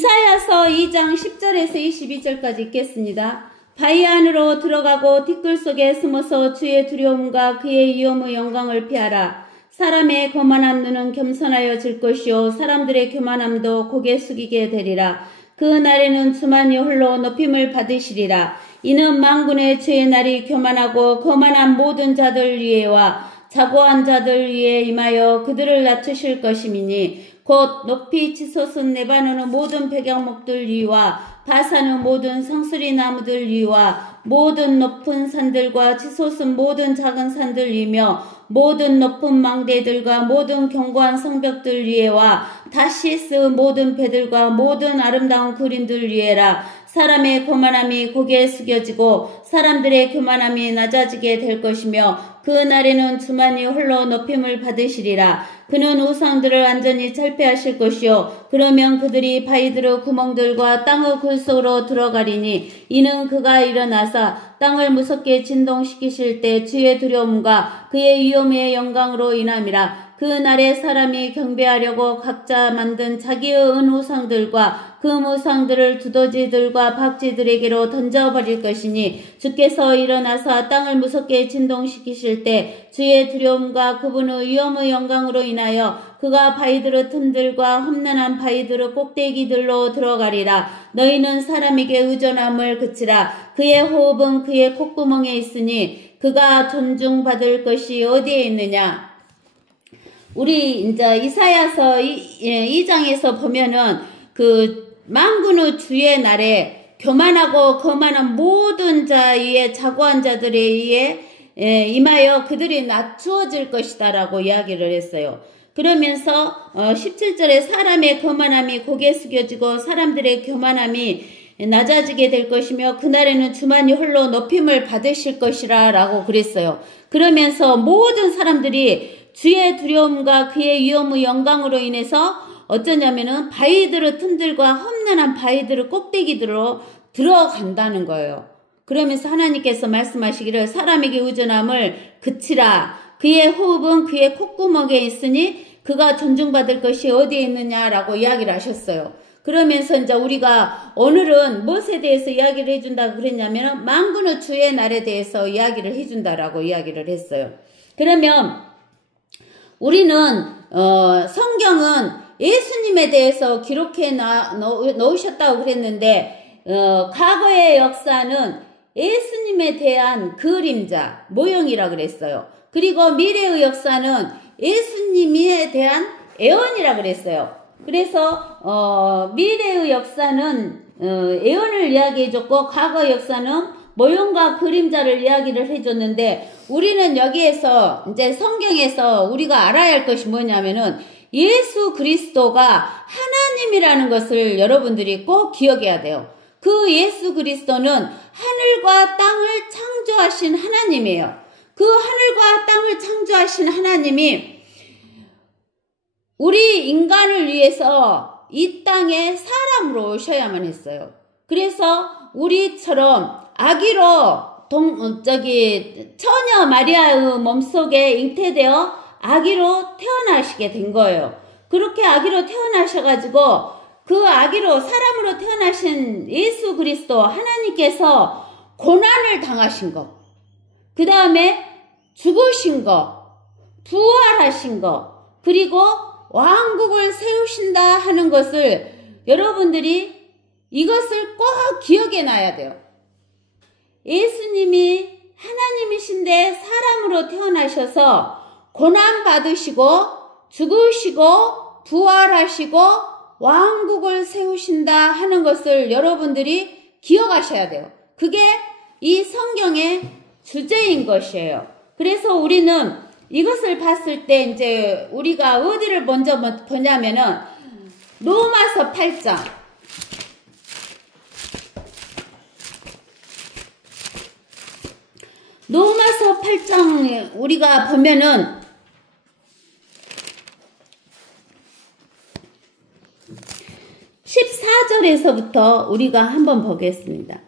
이사야서 2장 10절에서 22절까지 읽겠습니다. 바위 안으로 들어가고 티끌 속에 숨어서 주의 두려움과 그의 위엄의 영광을 피하라. 사람의 거만한 눈은 겸손하여질 것이요 사람들의 교만함도 고개 숙이게 되리라. 그 날에는 주만이 홀로 높임을 받으시리라. 이는 만군의 주의 날이 교만하고 거만한 모든 자들 위에와 자고한 자들 위에 임하여 그들을 낮추실 것임이니 곧 높이 치솟은 레바논의 모든 백향목들 위와 바산의 모든 성수리 나무들 위와 모든 높은 산들과 치솟은 모든 작은 산들 위며 모든 높은 망대들과 모든 견고한 성벽들 위에와 다시스 모든 배들과 모든 아름다운 그림들 위에라. 사람의 거만함이 고개 숙여지고 사람들의 교만함이 낮아지게 될 것이며 그 날에는 주만이 홀로 높임을 받으시리라. 그는 우상들을 완전히 철폐하실 것이요 그러면 그들이 바위들의 구멍들과 땅의 굴속으로 들어가리니 이는 그가 일어나사 땅을 무섭게 진동시키실 때 주의 두려움과 그의 위엄의 영광으로 인함이라. 그 날에 사람이 경배하려고 각자 만든 자기의 은우상들과 그 무상들을 두더지들과 박쥐들에게로 던져버릴 것이니 주께서 일어나사 땅을 무섭게 진동시키실 때 주의 두려움과 그분의 위엄의 영광으로 인하여 그가 바위들의 틈들과 험난한 바위들의 꼭대기들로 들어가리라. 너희는 사람에게 의존함을 그치라. 그의 호흡은 그의 콧구멍에 있으니 그가 존중받을 것이 어디에 있느냐. 우리 이제 이사야서 2장에서 보면은 그 만군의 주의 날에 교만하고 거만한 모든 자의 자고한 자들에 의해 임하여 그들이 낮추어질 것이다라고 이야기를 했어요. 그러면서 17절에 사람의 거만함이 고개 숙여지고 사람들의 교만함이 낮아지게 될 것이며 그날에는 주만이 홀로 높임을 받으실 것이라 라고 그랬어요. 그러면서 모든 사람들이 주의 두려움과 그의 위엄의 영광으로 인해서 어쩌냐면은 바위들의 틈들과 험난한 바위들의 꼭대기들로 들어간다는 거예요. 그러면서 하나님께서 말씀하시기를 사람에게 의존함을 그치라. 그의 호흡은 그의 콧구멍에 있으니 그가 존중받을 것이 어디에 있느냐라고 이야기를 하셨어요. 그러면서 이제 우리가 오늘은 무엇에 대해서 이야기를 해준다고 그랬냐면 만군의 주의 날에 대해서 이야기를 해준다라고 이야기를 했어요. 그러면 우리는 성경은 예수님에 대해서 기록해 놓으셨다고 그랬는데 과거의 역사는 예수님에 대한 그림자, 모형이라 그랬어요. 그리고 미래의 역사는 예수님에 대한 애언이라 그랬어요. 그래서 미래의 역사는 애언을 이야기해줬고 과거의 역사는 모형과 그림자를 이야기를 해줬는데 우리는 여기에서 이제 성경에서 우리가 알아야 할 것이 뭐냐면은 예수 그리스도가 하나님이라는 것을 여러분들이 꼭 기억해야 돼요. 그 예수 그리스도는 하늘과 땅을 창조하신 하나님이에요. 그 하늘과 땅을 창조하신 하나님이 우리 인간을 위해서 이 땅에 사람으로 오셔야만 했어요. 그래서 우리처럼 아기로 처녀 마리아의 몸속에 잉태되어 아기로 태어나시게 된 거예요. 그렇게 아기로 태어나셔가지고 그 아기로 사람으로 태어나신 예수 그리스도 하나님께서 고난을 당하신 것, 그 다음에 죽으신 것, 부활하신 것, 그리고 왕국을 세우신다 하는 것을 여러분들이 이것을 꼭 기억해 놔야 돼요. 예수님이 하나님이신데 사람으로 태어나셔서 고난받으시고 죽으시고 부활하시고 왕국을 세우신다 하는 것을 여러분들이 기억하셔야 돼요. 그게 이 성경의 주제인 것이에요. 그래서 우리는 이것을 봤을 때 이제 우리가 어디를 먼저 보냐면은 로마서 8장. 로마서 8장 우리가 보면은 14절에서부터 우리가 한번 보겠습니다.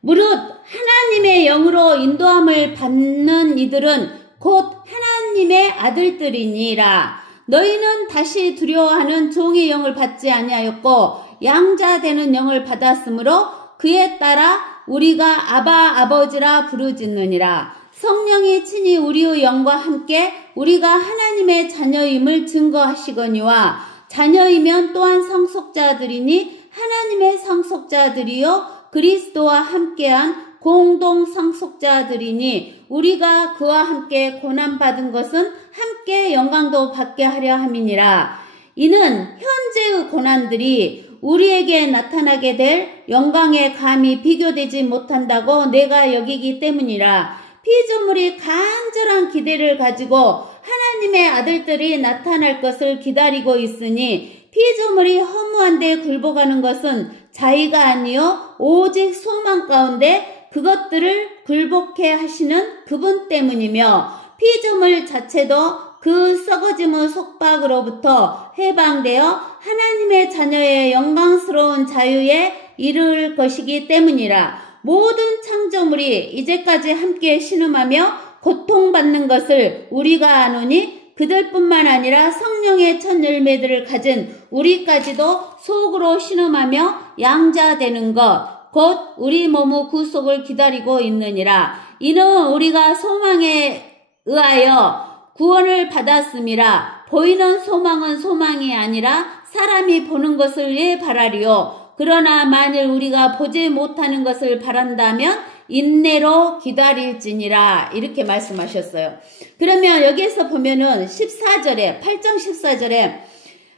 무릇 하나님의 영으로 인도함을 받는 이들은 곧 하나님의 아들들이니라. 너희는 다시 두려워하는 종의 영을 받지 아니하였고 양자 되는 영을 받았으므로 그에 따라 우리가 아바 아버지라 부르짖느니라. 성령이 친히 우리의 영과 함께 우리가 하나님의 자녀임을 증거하시거니와 자녀이면 또한 상속자들이니 하나님의 상속자들이요 그리스도와 함께한 공동 상속자들이니 우리가 그와 함께 고난받은 것은 함께 영광도 받게 하려 함이니라. 이는 현재의 고난들이 우리에게 나타나게 될 영광에 감히 비교되지 못한다고 내가 여기기 때문이라. 피조물이 간절한 기대를 가지고 하나님의 아들들이 나타날 것을 기다리고 있으니 피조물이 허무한 데 굴복하는 것은 자의가 아니요 오직 소망 가운데 그것들을 굴복해 하시는 그분 때문이며 피조물 자체도 그 썩어짐의 속박으로부터 해방되어 하나님의 자녀의 영광스러운 자유에 이를 것이기 때문이라. 모든 창조물이 이제까지 함께 신음하며 고통받는 것을 우리가 아노니 그들뿐만 아니라 성령의 첫 열매들을 가진 우리까지도 속으로 신음하며 양자되는 것, 곧 우리 몸의 구속을 기다리고 있느니라. 이는 우리가 소망에 의하여 구원을 받았음이라. 보이는 소망은 소망이 아니라 사람이 보는 것을 왜 바라리요. 그러나 만일 우리가 보지 못하는 것을 바란다면 인내로 기다릴지니라. 이렇게 말씀하셨어요. 그러면 여기에서 보면은 14절에 8장 14절에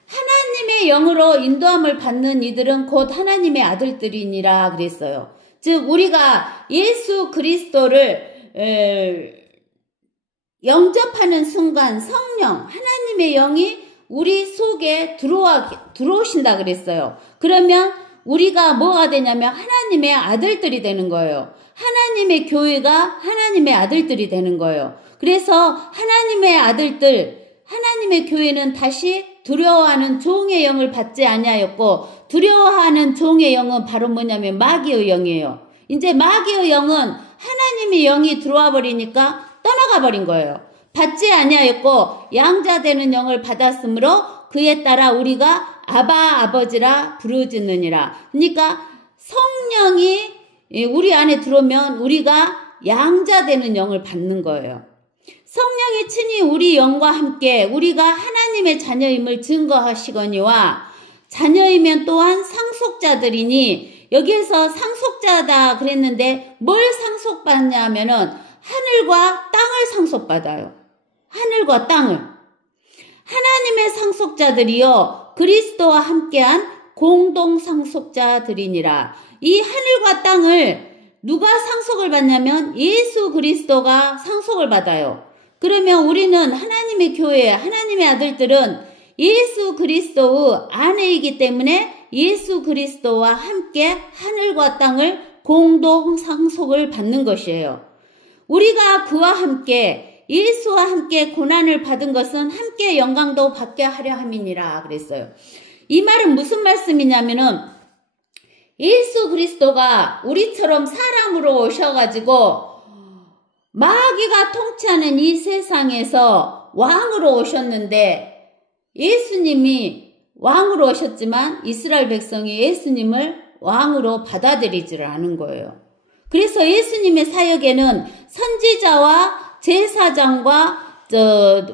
하나님의 영으로 인도함을 받는 이들은 곧 하나님의 아들들이니라 그랬어요. 즉 우리가 예수 그리스도를 영접하는 순간 성령 하나님의 영이 우리 속에 들어오신다 그랬어요. 그러면 우리가 뭐가 되냐면 하나님의 아들들이 되는 거예요. 하나님의 교회가 하나님의 아들들이 되는 거예요. 그래서 하나님의 아들들, 하나님의 교회는 다시 두려워하는 종의 영을 받지 아니하였고 두려워하는 종의 영은 바로 뭐냐면 마귀의 영이에요. 이제 마귀의 영은 하나님의 영이 들어와 버리니까 떠나가 버린 거예요. 받지 아니하였고 양자되는 영을 받았으므로 그에 따라 우리가 아바 아버지라 부르짖느니라. 그러니까 성령이 우리 안에 들어오면 우리가 양자되는 영을 받는 거예요. 성령이 친히 우리 영과 함께 우리가 하나님의 자녀임을 증거하시거니와 자녀이면 또한 상속자들이니 여기에서 상속자다 그랬는데 뭘 상속받냐 하면은 하늘과 땅을 상속받아요. 하늘과 땅을. 하나님의 상속자들이요 그리스도와 함께한 공동 상속자들이니라. 이 하늘과 땅을 누가 상속을 받냐면 예수 그리스도가 상속을 받아요. 그러면 우리는 하나님의 교회, 하나님의 아들들은 예수 그리스도의 아내이기 때문에 예수 그리스도와 함께 하늘과 땅을 공동 상속을 받는 것이에요. 우리가 그와 함께 예수와 함께 고난을 받은 것은 함께 영광도 받게 하려 함이니라 그랬어요. 이 말은 무슨 말씀이냐면은 예수 그리스도가 우리처럼 사람으로 오셔가지고 마귀가 통치하는 이 세상에서 왕으로 오셨는데 예수님이 왕으로 오셨지만 이스라엘 백성이 예수님을 왕으로 받아들이지를 않은 거예요. 그래서 예수님의 사역에는 선지자와 제사장과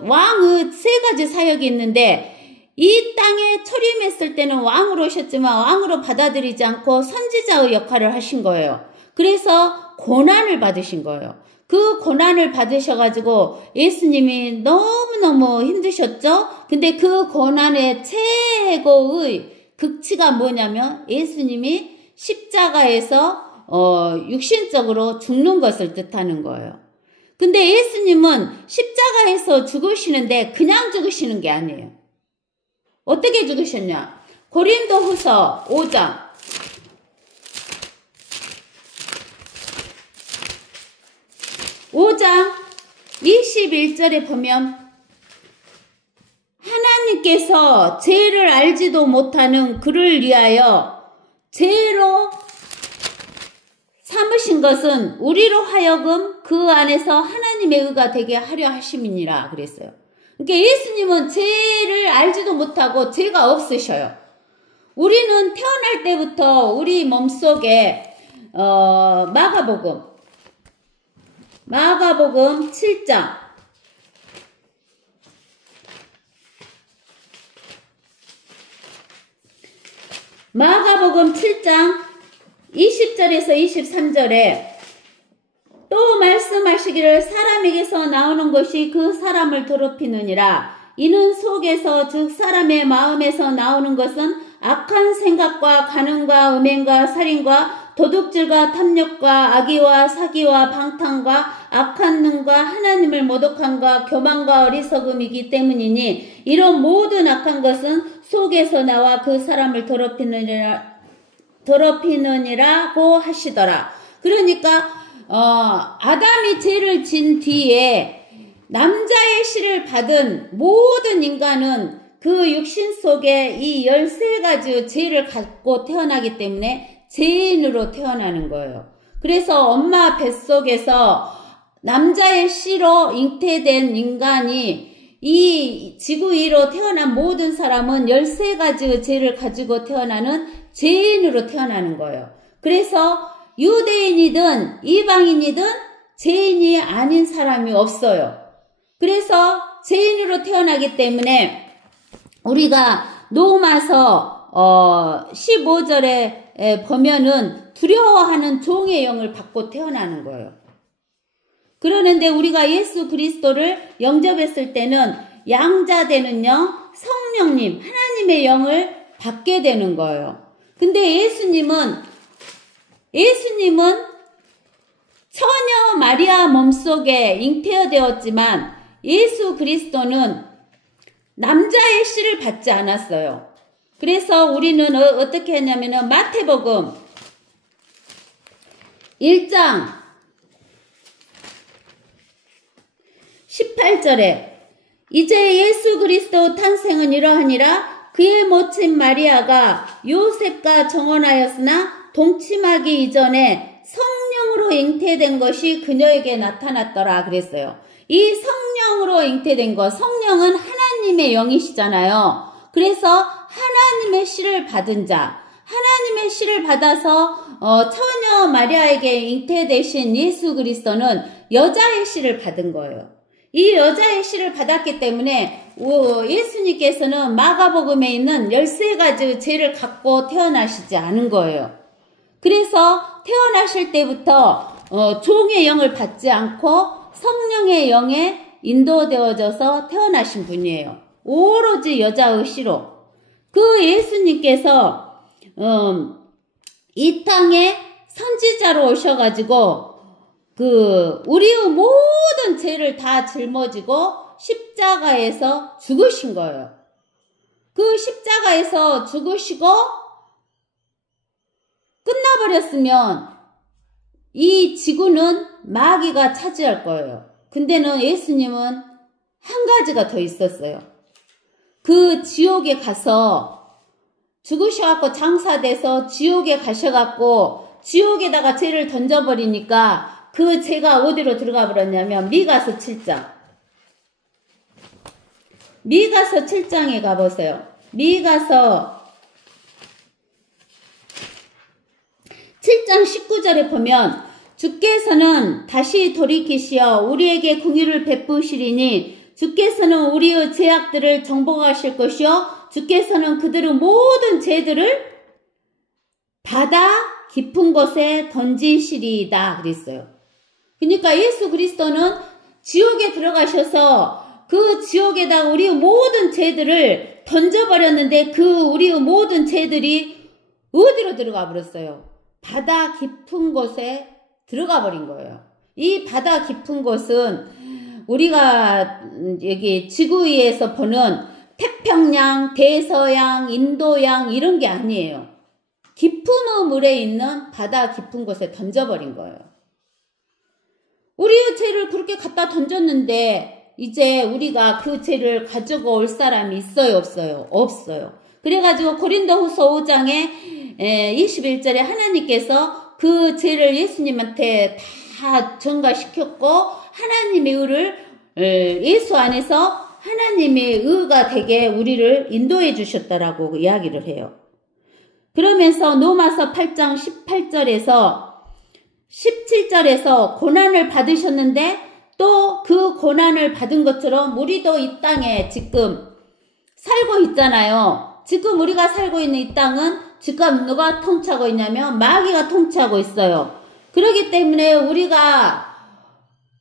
왕의 세 가지 사역이 있는데 이 땅에 초림했을 때는 왕으로 오셨지만 왕으로 받아들이지 않고 선지자의 역할을 하신 거예요. 그래서 고난을 받으신 거예요. 그 고난을 받으셔가지고 예수님이 너무너무 힘드셨죠? 근데 그 고난의 최고의 극치가 뭐냐면 예수님이 십자가에서 육신적으로 죽는 것을 뜻하는 거예요. 근데 예수님은 십자가에서 죽으시는데 그냥 죽으시는 게 아니에요. 어떻게 죽으셨냐? 고린도후서 5장 21절에 보면 하나님께서 죄를 알지도 못하는 그를 위하여 죄로 삼으신 것은 우리로 하여금 그 안에서 하나님의 의가 되게 하려 하심이니라 그랬어요. 그러니까 예수님은 죄를 알지도 못하고 죄가 없으셔요. 우리는 태어날 때부터 우리 몸속에 마가복음 7장 마가복음 7장 20절에서 23절에 또 말씀하시기를 사람에게서 나오는 것이 그 사람을 더럽히느니라. 이는 속에서 즉 사람의 마음에서 나오는 것은 악한 생각과 간음과 음행과 살인과 도둑질과 탐욕과 악의와 사기와 방탕과 악한 눈과 하나님을 모독함과 교만과 어리석음이기 때문이니 이런 모든 악한 것은 속에서 나와 그 사람을 더럽히느니라고 하시더라. 그러니까 아담이 죄를 진 뒤에 남자의 씨를 받은 모든 인간은 그 육신 속에 이 13가지 죄를 갖고 태어나기 때문에 죄인으로 태어나는 거예요. 그래서 엄마 뱃속에서 남자의 씨로 잉태된 인간이 이 지구 위로 태어난 모든 사람은 13가지 죄를 가지고 태어나는 죄인으로 태어나는 거예요. 그래서 유대인이든 이방인이든 죄인이 아닌 사람이 없어요. 그래서 죄인으로 태어나기 때문에 우리가 로마서 15절에 보면은 두려워하는 종의 영을 받고 태어나는 거예요. 그러는데 우리가 예수 그리스도를 영접했을 때는 양자되는 영, 성령님, 하나님의 영을 받게 되는 거예요. 근데 예수님은 처녀 마리아 몸속에 잉태되었지만 예수 그리스도는 남자의 씨를 받지 않았어요. 그래서 우리는 어떻게 했냐면은 마태복음 1장 18절에 이제 예수 그리스도 탄생은 이러하니라. 그의 모친 마리아가 요셉과 정혼하였으나 동침하기 이전에 성령으로 잉태된 것이 그녀에게 나타났더라 그랬어요. 이 성령으로 잉태된 것, 성령은 하나님의 영이시잖아요. 그래서 하나님의 씨를 받은 자, 하나님의 씨를 받아서 처녀 마리아에게 잉태되신 예수 그리스도는 여자의 씨를 받은 거예요. 이 여자의 씨를 받았기 때문에 예수님께서는 마가복음에 있는 13가지 죄를 갖고 태어나시지 않은 거예요. 그래서 태어나실 때부터 종의 영을 받지 않고 성령의 영에 인도되어져서 태어나신 분이에요. 오로지 여자의 씨로. 그 예수님께서 이 땅에 선지자로 오셔가지고 우리의 모든 죄를 다 짊어지고 십자가에서 죽으신 거예요. 그 십자가에서 죽으시고 끝나버렸으면 이 지구는 마귀가 차지할 거예요. 근데는 예수님은 한 가지가 더 있었어요. 그 지옥에 가서 죽으셔갖고 장사돼서 지옥에 가셔갖고 지옥에다가 죄를 던져버리니까 그 죄가 어디로 들어가 버렸냐면 미가서 7장. 미가서 7장에 가보세요. 미가서 7장 19절에 보면 주께서는 다시 돌이키시어 우리에게 긍휼을 베푸시리니 주께서는 우리의 죄악들을 정복하실 것이요 주께서는 그들의 모든 죄들을 바다 깊은 곳에 던지시리이다 그랬어요. 그러니까 예수 그리스도는 지옥에 들어가셔서 그 지옥에다 우리의 모든 죄들을 던져버렸는데 그 우리의 모든 죄들이 어디로 들어가 버렸어요? 바다 깊은 곳에 들어가 버린 거예요. 이 바다 깊은 곳은 우리가 여기 지구 위에서 보는 태평양, 대서양, 인도양 이런 게 아니에요. 깊은 물에 있는 바다 깊은 곳에 던져버린 거예요. 우리의 죄를 그렇게 갖다 던졌는데 이제 우리가 그 죄를 가지고 올 사람이 있어요, 없어요? 없어요. 그래가지고 고린도후서 5장에 21절에 하나님께서 그 죄를 예수님한테 다 전가시켰고 하나님의 의를 예수 안에서 하나님의 의가 되게 우리를 인도해 주셨다라고 이야기를 해요. 그러면서 로마서 8장 18절에서 17절에서 고난을 받으셨는데 또 그 고난을 받은 것처럼 우리도 이 땅에 지금 살고 있잖아요. 지금 우리가 살고 있는 이 땅은 지금 누가 통치하고 있냐면 마귀가 통치하고 있어요. 그렇기 때문에 우리가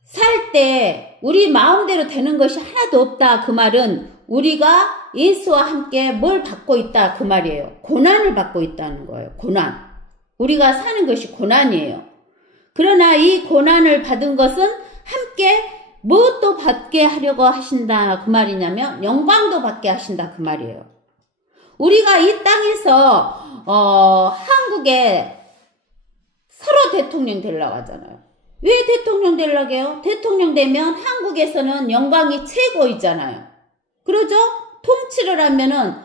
살 때 우리 마음대로 되는 것이 하나도 없다. 그 말은 우리가 예수와 함께 뭘 받고 있다. 그 말이에요. 고난을 받고 있다는 거예요. 고난. 우리가 사는 것이 고난이에요. 그러나 이 고난을 받은 것은 함께 무엇도 받게 하려고 하신다. 그 말이냐면 영광도 받게 하신다. 그 말이에요. 우리가 이 땅에서 한국에 서로 대통령 되려고 하잖아요. 왜 대통령 되려고 해요? 대통령 되면 한국에서는 영광이 최고이잖아요. 그러죠? 통치를 하면은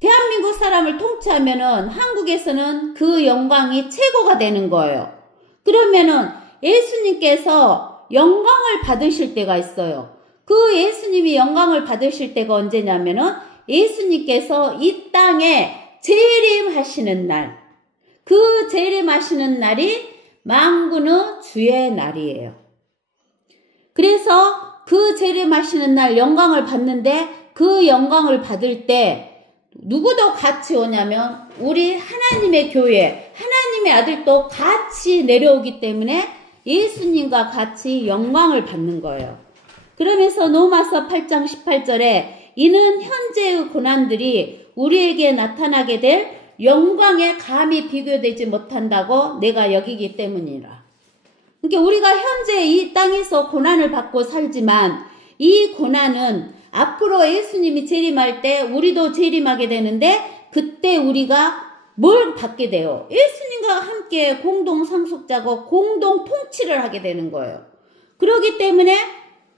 대한민국 사람을 통치하면은 한국에서는 그 영광이 최고가 되는 거예요. 그러면은 예수님께서 영광을 받으실 때가 있어요. 그 예수님이 영광을 받으실 때가 언제냐면은 예수님께서 이 땅에 재림하시는 날, 그 재림하시는 날이 만군의 주의 날이에요. 그래서 그 재림하시는 날 영광을 받는데 그 영광을 받을 때 누구도 같이 오냐면 우리 하나님의 교회, 하나님의 아들도 같이 내려오기 때문에 예수님과 같이 영광을 받는 거예요. 그러면서 로마서 8장 18절에 이는 현재의 고난들이 우리에게 나타나게 될 영광에 감히 비교되지 못한다고 내가 여기기 때문이라. 그러니까 우리가 현재 이 땅에서 고난을 받고 살지만 이 고난은 앞으로 예수님이 재림할 때 우리도 재림하게 되는데 그때 우리가 뭘 받게 돼요? 예수님과 함께 공동 상속자고 공동 통치를 하게 되는 거예요. 그렇기 때문에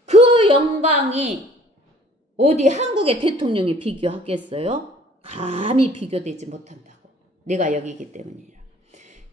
그 영광이 어디 한국의 대통령이 비교하겠어요? 감히 비교되지 못한다고. 내가 여기기 때문이라.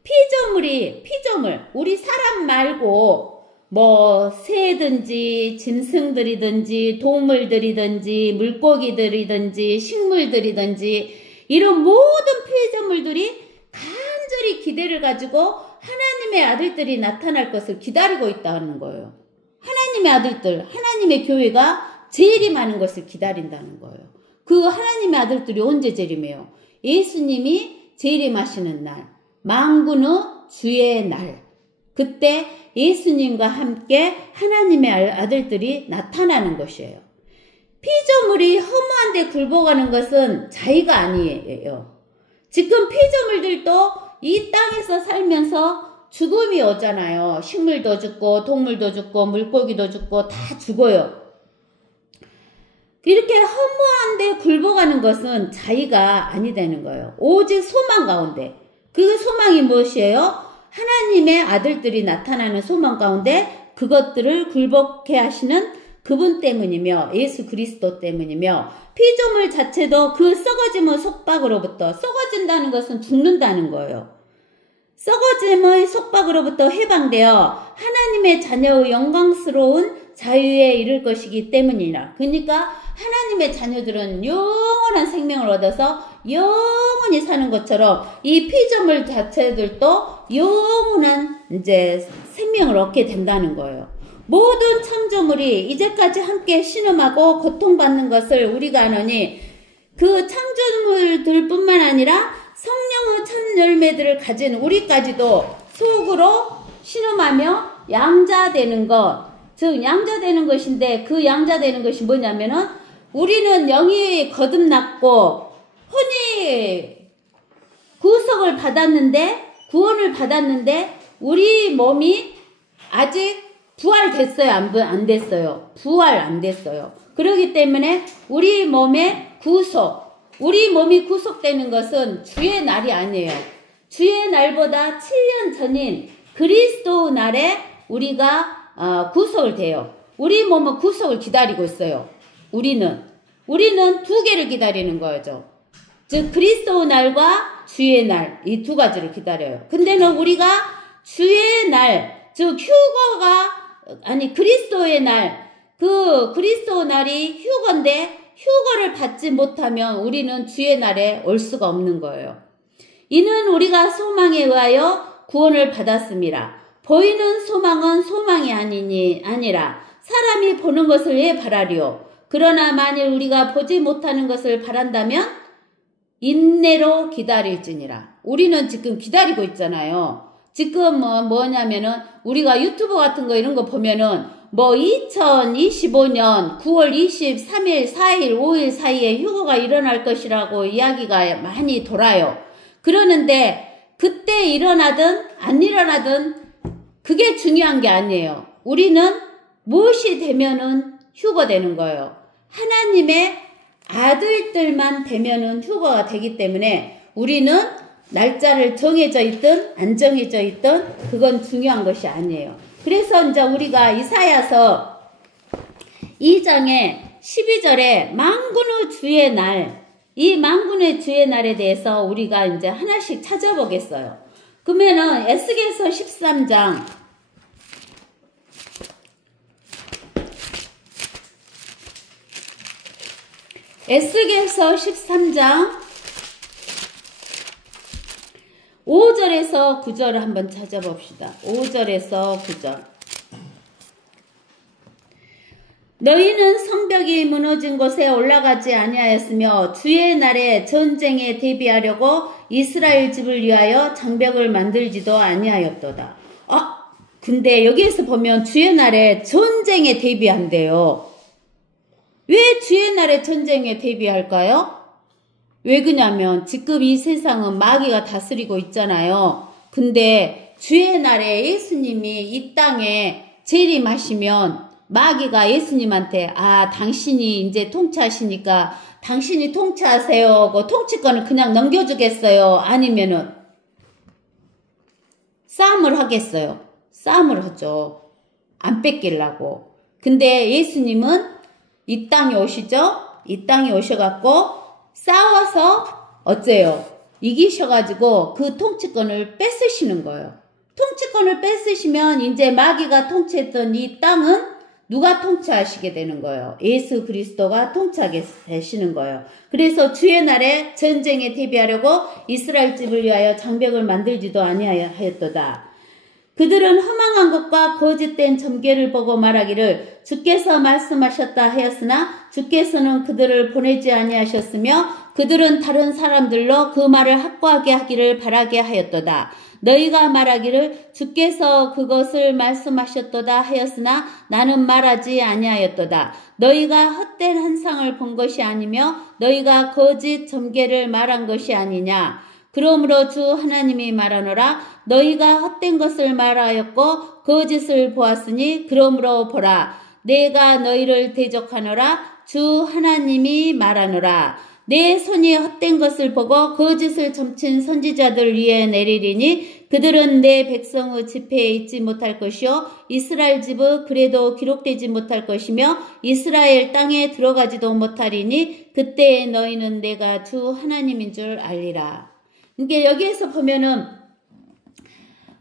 피조물, 우리 사람 말고 뭐 새든지 짐승들이든지 동물들이든지 물고기들이든지 식물들이든지 이런 모든 피조물들이 간절히 기대를 가지고 하나님의 아들들이 나타날 것을 기다리고 있다는 거예요. 하나님의 아들들, 하나님의 교회가 재림하는 것을 기다린다는 거예요. 그 하나님의 아들들이 언제 재림해요? 예수님이 재림하시는 날, 만군의 주의 날. 그때 예수님과 함께 하나님의 아들들이 나타나는 것이에요. 피조물이 허무한 데 굴복하는 것은 자의가 아니에요. 지금 피조물들도 이 땅에서 살면서 죽음이 오잖아요. 식물도 죽고 동물도 죽고 물고기도 죽고 다 죽어요. 이렇게 허무한 데 굴복하는 것은 자의가 아니되는 거예요. 오직 소망 가운데. 그 소망이 무엇이에요? 하나님의 아들들이 나타나는 소망 가운데 그것들을 굴복해 하시는 그분 때문이며 예수 그리스도 때문이며 피조물 자체도 그 썩어짐의 속박으로부터 썩어진다는 것은 죽는다는 거예요. 썩어짐의 속박으로부터 해방되어 하나님의 자녀의 영광스러운 자유에 이를 것이기 때문이라. 그러니까 하나님의 자녀들은 영원한 생명을 얻어서 영원히 사는 것처럼 이 피조물 자체들도 영원한 이제 생명을 얻게 된다는 거예요. 모든 창조물이 이제까지 함께 신음하고 고통받는 것을 우리가 아노니 그 창조물들뿐만 아니라 성령의 첫 열매들을 가진 우리까지도 속으로 신음하며 양자되는 것, 즉 양자되는 것인데 그 양자되는 것이 뭐냐면은 우리는 영이 거듭났고 혼이 구속을 받았는데 구원을 받았는데 우리 몸이 아직 부활됐어요? 안 됐어요? 부활 안 됐어요. 그렇기 때문에 우리 몸의 구속, 우리 몸이 구속되는 것은 주의 날이 아니에요. 주의 날보다 7년 전인 그리스도 날에 우리가 구속을 돼요. 우리 몸은 구속을 기다리고 있어요. 우리는 두 개를 기다리는 거죠. 즉 그리스도 날과 주의 날, 이 두 가지를 기다려요. 근데는 우리가 주의 날, 즉 그리스도의 날, 그 그리스도 날이 휴거인데 휴거를 받지 못하면 우리는 주의 날에 올 수가 없는 거예요. 이는 우리가 소망에 의하여 구원을 받았습니다. 보이는 소망은 소망이 아니라 사람이 보는 것을 왜 바라리요? 그러나 만일 우리가 보지 못하는 것을 바란다면 인내로 기다릴지니라. 우리는 지금 기다리고 있잖아요. 지금 뭐냐면은 우리가 유튜브 같은 거 이런 거 보면은 2025년 9월 23일, 4일, 5일 사이에 휴거가 일어날 것이라고 이야기가 많이 돌아요. 그러는데 그때 일어나든 안 일어나든 그게 중요한 게 아니에요. 우리는 무엇이 되면은 휴거되는 거예요. 하나님의 아들들만 되면은 휴거가 되기 때문에 우리는 날짜를 정해져 있든 안 정해져 있든 그건 중요한 것이 아니에요. 그래서 이제 우리가 이사야서 2장에 12절에 만군의 주의 날, 이 만군의 주의 날에 대해서 우리가 이제 하나씩 찾아보겠어요. 그러면은 에스겔서 13장 에스겔서 13장 5절에서 9절을 한번 찾아봅시다. 5절에서 9절. 너희는 성벽이 무너진 곳에 올라가지 아니하였으며 주의 날에 전쟁에 대비하려고 이스라엘 집을 위하여 장벽을 만들지도 아니하였도다. 근데 여기에서 보면 주의 날에 전쟁에 대비한대요. 왜 주의 날에 전쟁에 대비할까요? 왜 그러냐면 지금 이 세상은 마귀가 다스리고 있잖아요. 근데 주의 날에 예수님이 이 땅에 재림하시면 마귀가 예수님한테 당신이 이제 통치하시니까 당신이 통치하세요. 그 통치권을 그냥 넘겨주겠어요. 아니면은 싸움을 하겠어요. 싸움을 하죠. 안 뺏기려고. 근데 예수님은 이 땅에 오시죠. 이 땅에 오셔갖고 싸워서 어째요? 이기셔가지고 그 통치권을 뺏으시는 거예요. 통치권을 뺏으시면 이제 마귀가 통치했던 이 땅은 누가 통치하시게 되는 거예요? 예수 그리스도가 통치하게 되시는 거예요. 그래서 주의 날에 전쟁에 대비하려고 이스라엘 집을 위하여 장벽을 만들지도 아니하였도다. 그들은 허망한 것과 거짓된 점괘를 보고 말하기를 주께서 말씀하셨다 하였으나 주께서는 그들을 보내지 아니하셨으며 그들은 다른 사람들로 그 말을 확고하게 하기를 바라게 하였도다. 너희가 말하기를 주께서 그것을 말씀하셨도다 하였으나 나는 말하지 아니하였도다. 너희가 헛된 환상을 본 것이 아니며 너희가 거짓 점괘를 말한 것이 아니냐. 그러므로 주 하나님이 말하노라. 너희가 헛된 것을 말하였고 거짓을 보았으니 그러므로 보라. 내가 너희를 대적하노라. 주 하나님이 말하노라. 내 손이 헛된 것을 보고 거짓을 점친 선지자들 위에 내리리니 그들은 내 백성의 집회에 있지 못할 것이요 이스라엘 집의 그래도 기록되지 못할 것이며 이스라엘 땅에 들어가지도 못하리니 그때에 너희는 내가 주 하나님인 줄 알리라. 그러니까 여기에서 보면은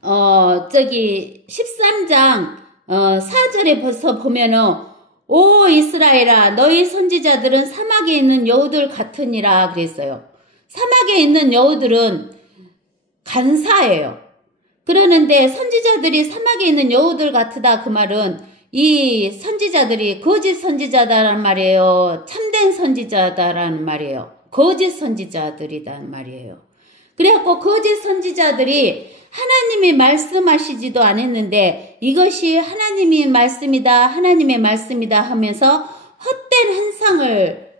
13장 4절에 벌써 보면은 오 이스라엘아 너희 선지자들은 사막에 있는 여우들 같으니라 그랬어요. 사막에 있는 여우들은 간사해요. 그러는데 선지자들이 사막에 있는 여우들 같으다 그 말은 이 선지자들이 거짓 선지자다란 말이에요. 참된 선지자다라는 말이에요. 거짓 선지자들이란 말이에요. 그래갖고 거짓 선지자들이 하나님이 말씀하시지도 않았는데 이것이 하나님의 말씀이다 하나님의 말씀이다 하면서 헛된 환상을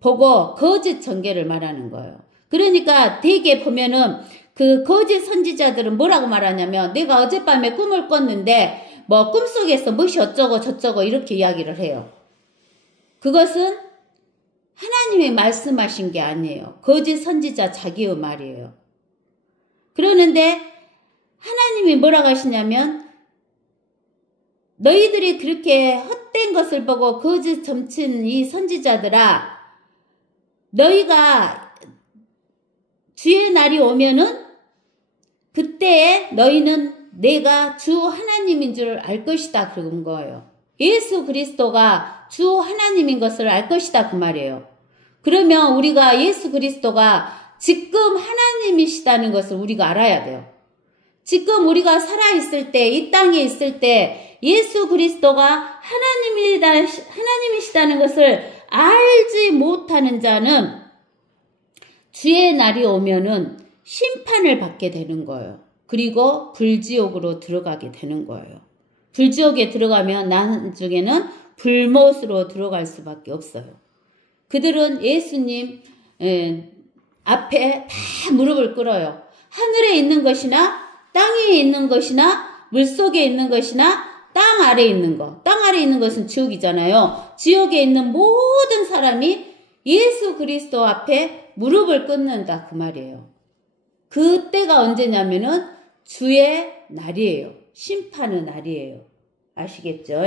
보고 거짓 전개를 말하는 거예요. 그러니까 되게 보면은 그 거짓 선지자들은 뭐라고 말하냐면 내가 어젯밤에 꿈을 꿨는데 뭐 꿈속에서 무엇이 어쩌고 저쩌고 이렇게 이야기를 해요. 그것은 하나님이 말씀하신 게 아니에요. 거짓 선지자 자기의 말이에요. 그러는데 하나님이 뭐라고 하시냐면 너희들이 그렇게 헛된 것을 보고 거짓 점친 이 선지자들아 너희가 주의 날이 오면은 그때에 너희는 내가 주 하나님인 줄 알 것이다 그런 거예요. 예수 그리스도가 주 하나님인 것을 알 것이다 그 말이에요. 그러면 우리가 예수 그리스도가 지금 하나님이시다는 것을 우리가 알아야 돼요. 지금 우리가 살아있을 때, 이 땅에 있을 때 예수 그리스도가 하나님이시다는 것을 알지 못하는 자는 주의 날이 오면은 심판을 받게 되는 거예요. 그리고 불지옥으로 들어가게 되는 거예요. 불지옥에 들어가면 나중에는 불못으로 들어갈 수밖에 없어요. 그들은 예수님 앞에 다 무릎을 꿇어요. 하늘에 있는 것이나 땅 위에 있는 것이나 물속에 있는 것이나 땅 아래에 있는 것. 땅 아래에 있는 것은 지옥이잖아요. 지옥에 있는 모든 사람이 예수 그리스도 앞에 무릎을 꿇는다 그 말이에요. 그때가 언제냐면은 주의 날이에요. 심판의 날이에요. 아시겠죠?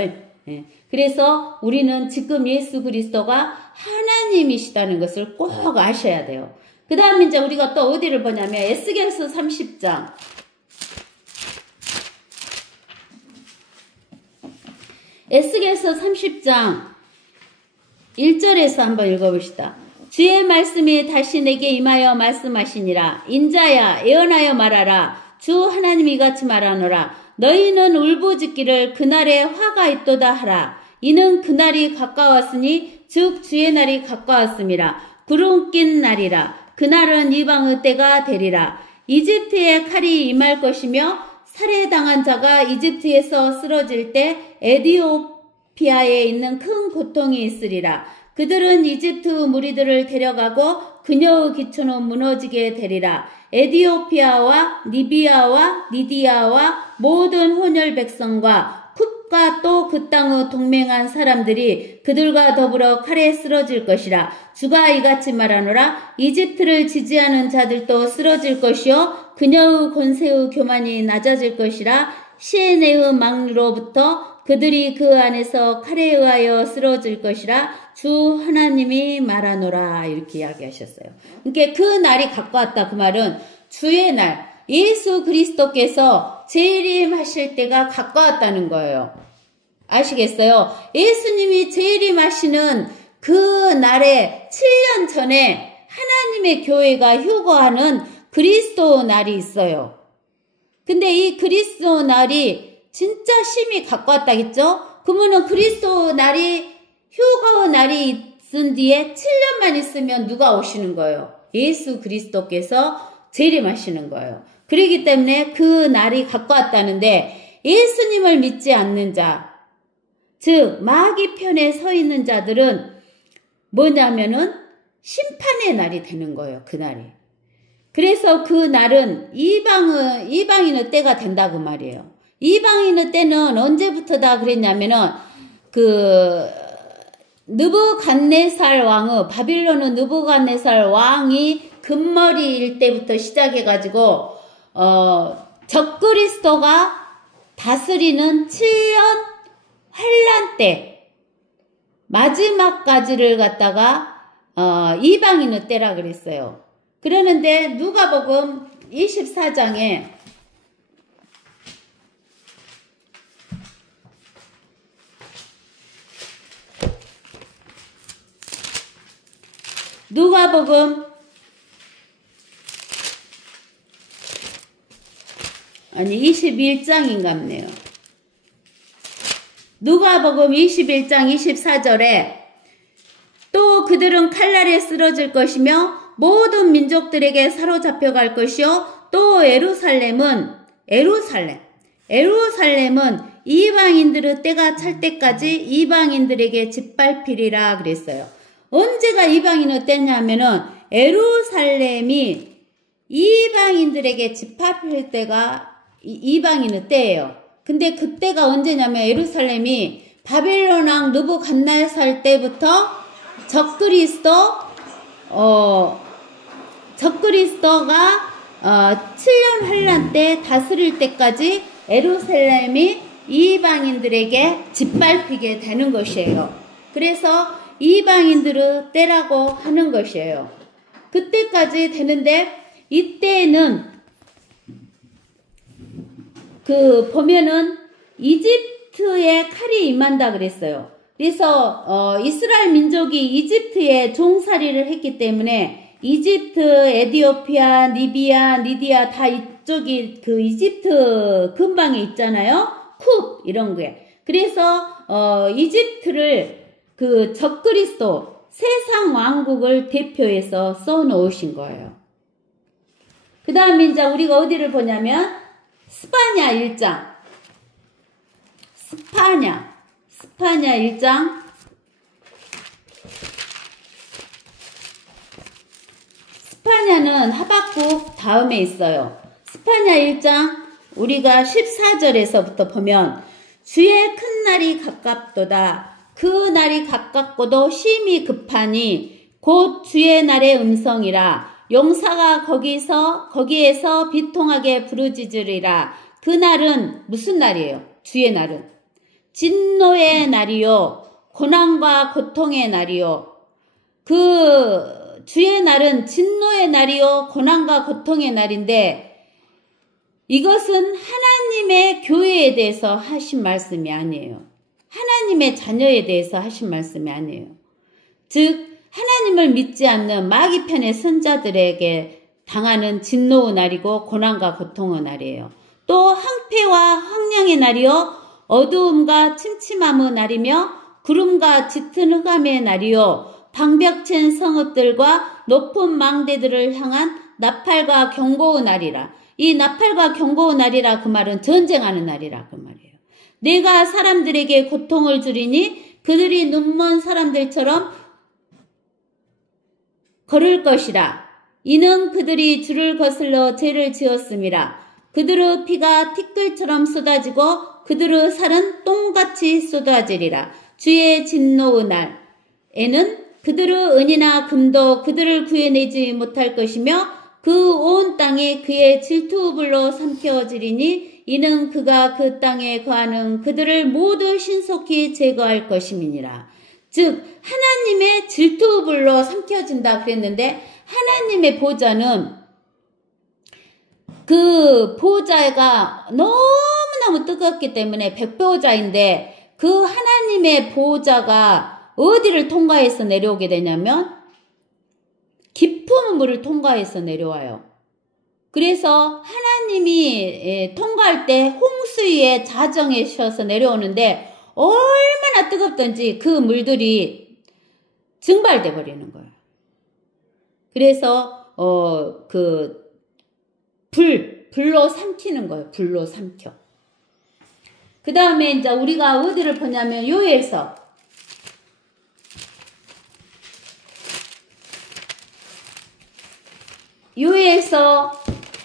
네. 그래서 우리는 지금 예수 그리스도가 하나님이시다는 것을 꼭 아셔야 돼요. 그 다음에 이제 우리가 또 어디를 보냐면 에스겔서 30장. 에스겔서 30장 1절에서 한번 읽어봅시다. 주의 말씀이 다시 내게 임하여 말씀하시니라. 인자야 예언하여 말하라. 주 하나님이 같이 말하노라. 너희는 울부짖기를 그날에 화가 있도다 하라. 이는 그날이 가까웠으니 즉 주의 날이 가까웠음이라. 구름 낀 날이라. 그날은 이방의 때가 되리라. 이집트에 칼이 임할 것이며 살해당한 자가 이집트에서 쓰러질 때 에디오피아에 있는 큰 고통이 있으리라. 그들은 이집트 무리들을 데려가고 그녀의 기초는 무너지게 되리라. 에디오피아와 리비아와 리디아와 모든 혼혈 백성과 쿱과 또 그 땅의 동맹한 사람들이 그들과 더불어 칼에 쓰러질 것이라. 주가 이같이 말하노라. 이집트를 지지하는 자들도 쓰러질 것이요 그녀의 권세의 교만이 낮아질 것이라. 시에네의 망로부터 그들이 그 안에서 칼에 의하여 쓰러질 것이라. 주 하나님이 말하노라. 이렇게 이야기하셨어요. 그러니까 그 날이 가까웠다. 그 말은 주의 날, 예수 그리스도께서 재림하실 때가 가까웠다는 거예요. 아시겠어요? 예수님이 재림하시는 그 날에 7년 전에 하나님의 교회가 휴거하는 그리스도 날이 있어요. 근데 이 그리스도 날이 진짜 심히 가까웠다겠죠? 그러면은 그리스도 날이 휴거 날이 있은 뒤에 7년만 있으면 누가 오시는 거예요? 예수 그리스도께서 재림하시는 거예요. 그렇기 때문에 그 날이 가까웠다는데 예수님을 믿지 않는 자, 즉 마귀 편에 서 있는 자들은 뭐냐면은 심판의 날이 되는 거예요. 그 날이. 그래서 그 날은 이방인의 때가 된다고 말이에요. 이방인의 때는 언제부터다 그랬냐면은 느부갓네살 왕의 바빌론의 느부갓네살 왕이 금머리일 때부터 시작해가지고 적그리스도가 다스리는 7년 환란 때 마지막까지를 갖다가 이방인의 때라 그랬어요. 그러는데 누가복음 24장에 누가복음 21장인갑네요. 누가복음 21장 24절에 또 그들은 칼날에 쓰러질 것이며 모든 민족들에게 사로잡혀갈 것이요 또 에루살렘은 이방인들의 때가 찰 때까지 이방인들에게 짓밟히리라 그랬어요. 언제가 이방인의 때냐면은 에루살렘이 이방인들에게 짓밟힐 때가 이방인의 때예요. 근데 그때가 언제냐면 예루살렘이 바벨론 왕 느부갓네살 때부터 적그리스도가 7년 환란 때 다스릴 때까지 예루살렘이 이방인들에게 짓밟히게 되는 것이에요. 그래서 이방인들의 때라고 하는 것이에요. 그때까지 되는데 이때는 보면은 이집트에 칼이 임한다 그랬어요. 그래서 이스라엘 민족이 이집트에 종살이를 했기 때문에 이집트, 에디오피아, 리비아, 리디아 다 이쪽이 그 이집트 근방에 있잖아요. 쿱 이런 게. 그래서 이집트를 그 적그리스도 세상 왕국을 대표해서 써놓으신 거예요. 그 다음에 이제 우리가 어디를 보냐면 스파냐 1장. 스파냐 1장. 스파냐는 하박국 다음에 있어요. 스파냐 1장 우리가 14절에서부터 보면 주의 큰 날이 가깝도다. 그 날이 가깝고도 심히 급하니 곧 주의 날의 음성이라. 용사가 거기에서 비통하게 부르짖으리라. 그 날은 무슨 날이에요? 주의 날은 진노의 날이요 고난과 고통의 날이요. 그 주의 날은 진노의 날이요 고난과 고통의 날인데 이것은 하나님의 교회에 대해서 하신 말씀이 아니에요. 하나님의 자녀에 대해서 하신 말씀이 아니에요. 즉 하나님을 믿지 않는 마귀편의 선자들에게 당하는 진노의 날이고 고난과 고통의 날이에요. 또 황폐와 황량의 날이요 어두움과 침침함의 날이며 구름과 짙은 흑암의 날이요 방벽친 성읍들과 높은 망대들을 향한 나팔과 경고의 날이라. 이 나팔과 경고의 날이라 그 말은 전쟁하는 날이라 그 말이에요. 내가 사람들에게 고통을 주리니 그들이 눈먼 사람들처럼 걸을 것이라. 이는 그들이 주를 거슬러 죄를 지었음이라. 그들의 피가 티끌처럼 쏟아지고 그들의 살은 똥같이 쏟아지리라. 주의 진노의 날에는 그들의 은이나 금도 그들을 구해내지 못할 것이며 그 온 땅이 그의 질투불로 삼켜지리니 이는 그가 그 땅에 거하는 그들을 모두 신속히 제거할 것임이니라. 즉 하나님의 질투불로 삼켜진다 그랬는데 하나님의 보좌는 그 보좌가 너무너무 뜨겁기 때문에 백보좌인데 그 하나님의 보좌가 어디를 통과해서 내려오게 되냐면 깊은 물을 통과해서 내려와요. 그래서 하나님이 통과할 때 홍수 위에 자정에 쉬어서 내려오는데 얼마나 뜨겁던지 그 물들이 증발돼 버리는 거예요. 그래서 불로 삼키는 거예요. 불로 삼켜. 그 다음에 이제 우리가 어디를 보냐면 요엘서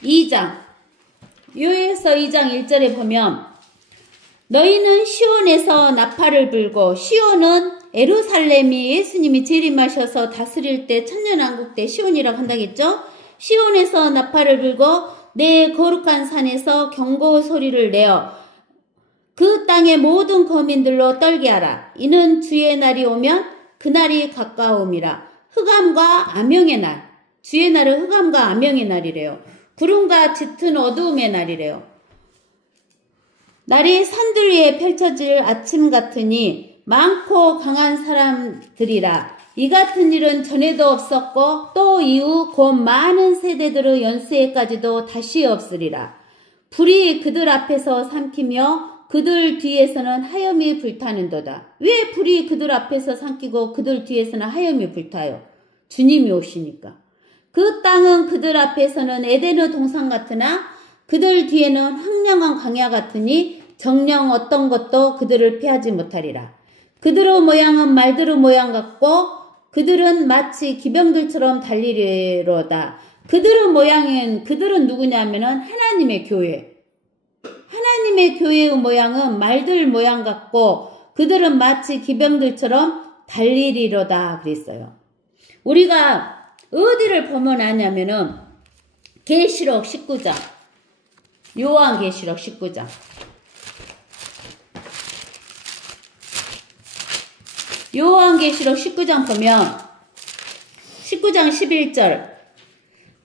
2장 1절에 보면 너희는 시온에서 나팔을 불고 시온은 예루살렘이 예수님이 재림하셔서 다스릴 때 천년왕국 때 시온이라고 한다겠죠. 시온에서 나팔을 불고 내 거룩한 산에서 경고 소리를 내어 그 땅의 모든 거민들로 떨게 하라. 이는 주의 날이 오면 그 날이 가까움이라. 흑암과 암영의 날. 주의 날은 흑암과 암영의 날이래요. 구름과 짙은 어두움의 날이래요. 날이 산들 위에 펼쳐질 아침 같으니 많고 강한 사람들이라. 이 같은 일은 전에도 없었고 또 이후 곧 많은 세대들의 연세에까지도 다시 없으리라. 불이 그들 앞에서 삼키며 그들 뒤에서는 하염이 불타는도다. 왜 불이 그들 앞에서 삼키고 그들 뒤에서는 하염이 불타요? 주님이 오시니까. 그 땅은 그들 앞에서는 에덴의 동산 같으나 그들 뒤에는 황량한 광야 같으니 정령 어떤 것도 그들을 피하지 못하리라. 그들의 모양은 말들의 모양 같고 그들은 마치 기병들처럼 달리리로다. 그들은 누구냐면은 하나님의 교회. 하나님의 교회의 모양은 말들 모양 같고 그들은 마치 기병들처럼 달리리로다 그랬어요. 우리가 어디를 보면 아냐면은 계시록 19장 요한계시록 19장 요한계시록 19장 보면 19장 11절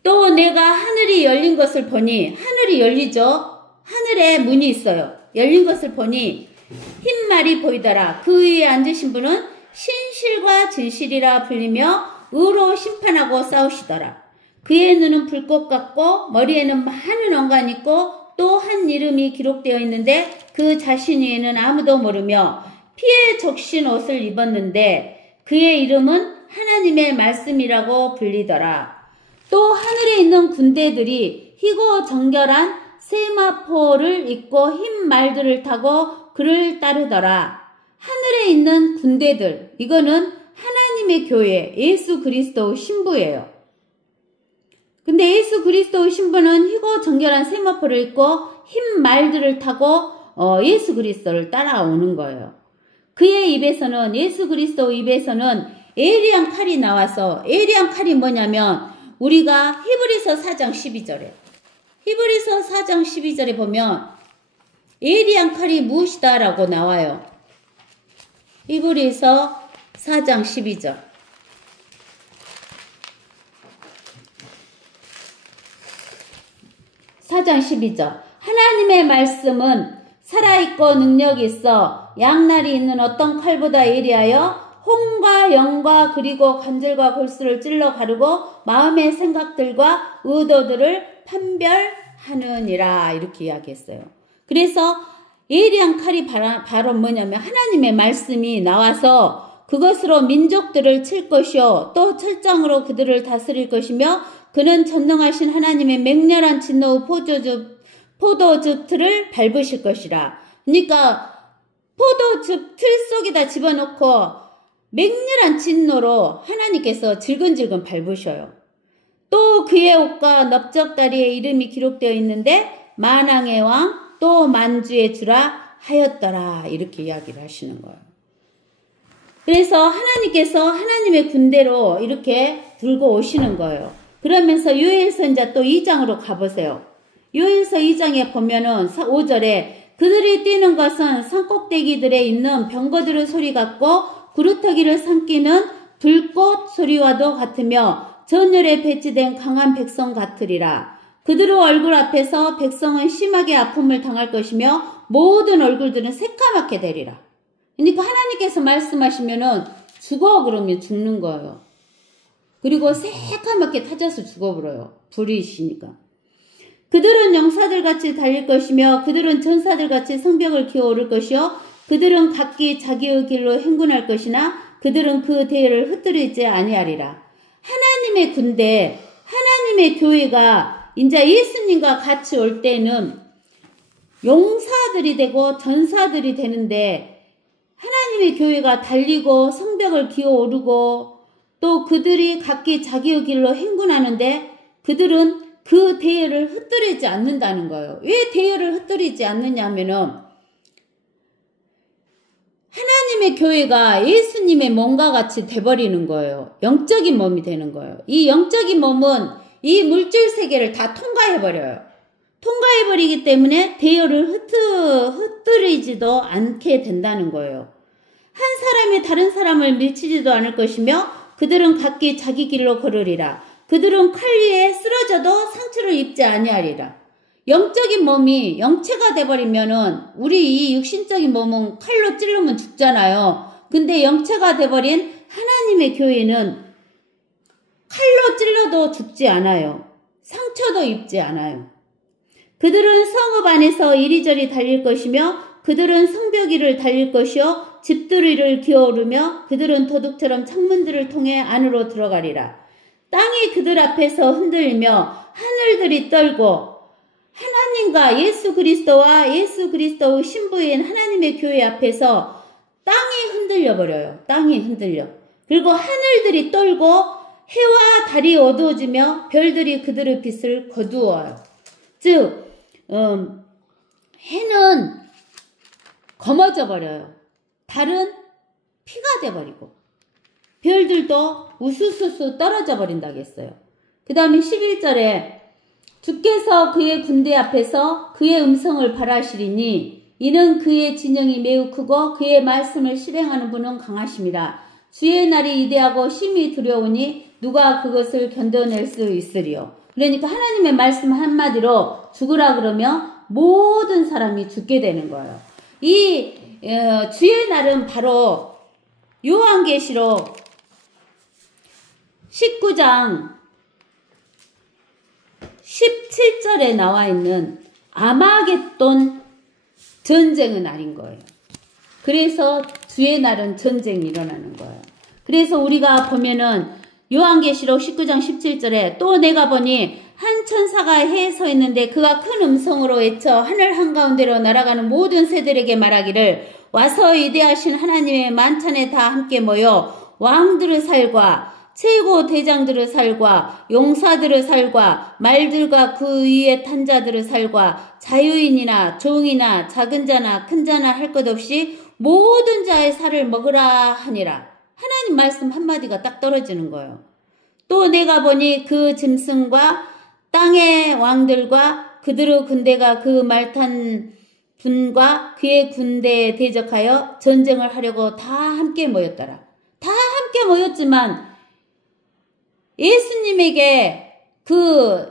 또 내가 하늘이 열린 것을 보니 하늘이 열리죠. 하늘에 문이 있어요. 열린 것을 보니 흰 말이 보이더라. 그 위에 앉으신 분은 신실과 진실이라 불리며 의로 심판하고 싸우시더라. 그의 눈은 불꽃 같고 머리에는 많은 왕관이 있고 또 한 이름이 기록되어 있는데 그 자신 위에는 아무도 모르며 피에 적신 옷을 입었는데 그의 이름은 하나님의 말씀이라고 불리더라. 또 하늘에 있는 군대들이 희고 정결한 세마포를 입고 흰 말들을 타고 그를 따르더라. 하늘에 있는 군대들, 이거는 하나님의 교회, 예수 그리스도 신부예요. 근데 예수 그리스도 신부는 희고 정결한 세마포를 입고 흰 말들을 타고 예수 그리스도를 따라오는 거예요. 그의 입에서는, 예수 그리스도 입에서는 예리한 칼이 나와서, 예리한 칼이 뭐냐면 우리가 히브리서 4장 12절에 히브리서 4장 12절에 보면 예리한 칼이 무엇이다 라고 나와요. 히브리서 4장 12절. 하나님의 말씀은 살아있고 능력이 있어 양날이 있는 어떤 칼보다 예리하여 혼과 영과 그리고 관절과 골수를 찔러 가르고 마음의 생각들과 의도들을 판별하느니라 이렇게 이야기했어요. 그래서 예리한 칼이 바로 뭐냐면 하나님의 말씀이 나와서 그것으로 민족들을 칠 것이요 또 철장으로 그들을 다스릴 것이며 그는 전능하신 하나님의 맹렬한 진노의 포도즙 틀을 밟으실 것이라. 그러니까 포도즙 틀 속에다 집어넣고 맹렬한 진노로 하나님께서 질근질근 밟으셔요. 또 그의 옷과 넓적다리의 이름이 기록되어 있는데 만왕의 왕 또 만주의 주라 하였더라 이렇게 이야기를 하시는 거예요. 그래서 하나님께서 하나님의 군대로 이렇게 들고 오시는 거예요. 그러면서 요엘서 이제 또 2장으로 가보세요. 요엘서 2장에 보면은 5절에 그들이 뛰는 것은 산꼭대기들에 있는 병거들의 소리 같고 구루터기를 삼키는 불꽃 소리와도 같으며 전열에 배치된 강한 백성 같으리라. 그들의 얼굴 앞에서 백성은 심하게 아픔을 당할 것이며 모든 얼굴들은 새까맣게 되리라. 그러니까 하나님께서 말씀하시면은 죽어 그러면 죽는 거예요. 그리고 새까맣게 타져서 죽어버려요. 불이시니까. 그들은 용사들같이 달릴 것이며 그들은 전사들같이 성벽을 기어오를 것이요 그들은 각기 자기의 길로 행군할 것이나 그들은 그 대열을 흩뜨리지 아니하리라. 하나님의 군대, 하나님의 교회가 이제 예수님과 같이 올 때는 용사들이 되고 전사들이 되는데 하나님의 교회가 달리고 성벽을 기어오르고 또 그들이 각기 자기의 길로 행군하는데 그들은 그 대열을 흩뜨리지 않는다는 거예요. 왜 대열을 흩뜨리지 않느냐면은 하나님의 교회가 예수님의 몸과 같이 돼버리는 거예요. 영적인 몸이 되는 거예요. 이 영적인 몸은 이 물질 세계를 다 통과해버려요. 통과해버리기 때문에 대열을 흩뜨리지도 않게 된다는 거예요. 한 사람이 다른 사람을 밀치지도 않을 것이며 그들은 각기 자기 길로 걸으리라. 그들은 칼 위에 쓰러져도 상처를 입지 아니하리라. 영적인 몸이 영체가 돼버리면은 우리 이 육신적인 몸은 칼로 찌르면 죽잖아요. 근데 영체가 돼버린 하나님의 교회는 칼로 찔러도 죽지 않아요. 상처도 입지 않아요. 그들은 성읍 안에서 이리저리 달릴 것이며 그들은 성벽 위를 달릴 것이요 집들 위를 기어오르며 그들은 도둑처럼 창문들을 통해 안으로 들어가리라. 땅이 그들 앞에서 흔들리며 하늘들이 떨고 하나님과 예수 그리스도와 예수 그리스도의 신부인 하나님의 교회 앞에서 땅이 흔들려 버려요. 땅이 흔들려. 그리고 하늘들이 떨고 해와 달이 어두워지며 별들이 그들의 빛을 거두어요. 즉 해는 검어져 버려요. 달은 피가 돼버리고 별들도 우수수수 떨어져 버린다겠어요. 그 다음에 11절에 주께서 그의 군대 앞에서 그의 음성을 발하시리니 이는 그의 진영이 매우 크고 그의 말씀을 실행하는 분은 강하십니다. 주의 날이 이대하고 심히 두려우니 누가 그것을 견뎌낼 수 있으리요. 그러니까 하나님의 말씀 한마디로 죽으라 그러면 모든 사람이 죽게 되는 거예요. 이 주의 날은 바로 요한계시록 19장 17절에 나와 있는 아마겟돈 전쟁의 날인 거예요. 그래서 주의 날은 전쟁이 일어나는 거예요. 그래서 우리가 보면은 요한계시록 19장 17절에 또 내가 보니 한 천사가 해에 서 있는데 그가 큰 음성으로 외쳐 하늘 한가운데로 날아가는 모든 새들에게 말하기를 와서 위대하신 하나님의 만찬에 다 함께 모여 왕들의 살과 최고 대장들의 살과 용사들의 살과 말들과 그 위에 탄 자들의 살과 자유인이나 종이나 작은 자나 큰 자나 할 것 없이 모든 자의 살을 먹으라 하니라. 하나님 말씀 한마디가 딱 떨어지는 거예요. 또 내가 보니 그 짐승과 땅의 왕들과 그들의 군대가 그 말탄 분과 그의 군대에 대적하여 전쟁을 하려고 다 함께 모였더라. 다 함께 모였지만 예수님에게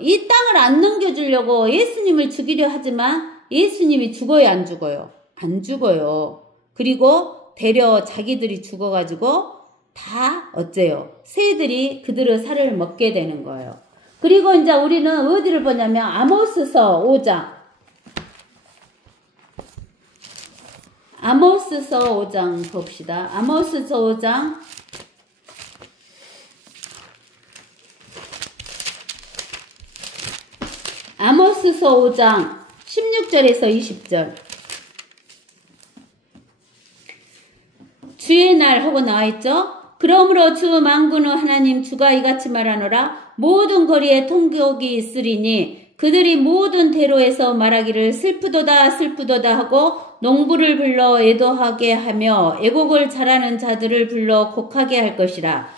이 땅을 안 넘겨주려고 예수님을 죽이려 하지만 예수님이 죽어요, 안 죽어요? 안 죽어요. 그리고 되려 자기들이 죽어가지고 다 어째요? 새들이 그들의 살을 먹게 되는 거예요. 그리고 이제 우리는 어디를 보냐면 아모스서 5장. 아모스서 5장 봅시다. 아모스서 5장 16절에서 20절. 주의 날 하고 나와있죠. 그러므로 주 만군의 하나님 주가 이같이 말하노라. 모든 거리에 통곡이 있으리니 그들이 모든 대로에서 말하기를 슬프도다 슬프도다 하고 농부를 불러 애도하게 하며 애곡을 잘하는 자들을 불러 곡하게 할 것이라.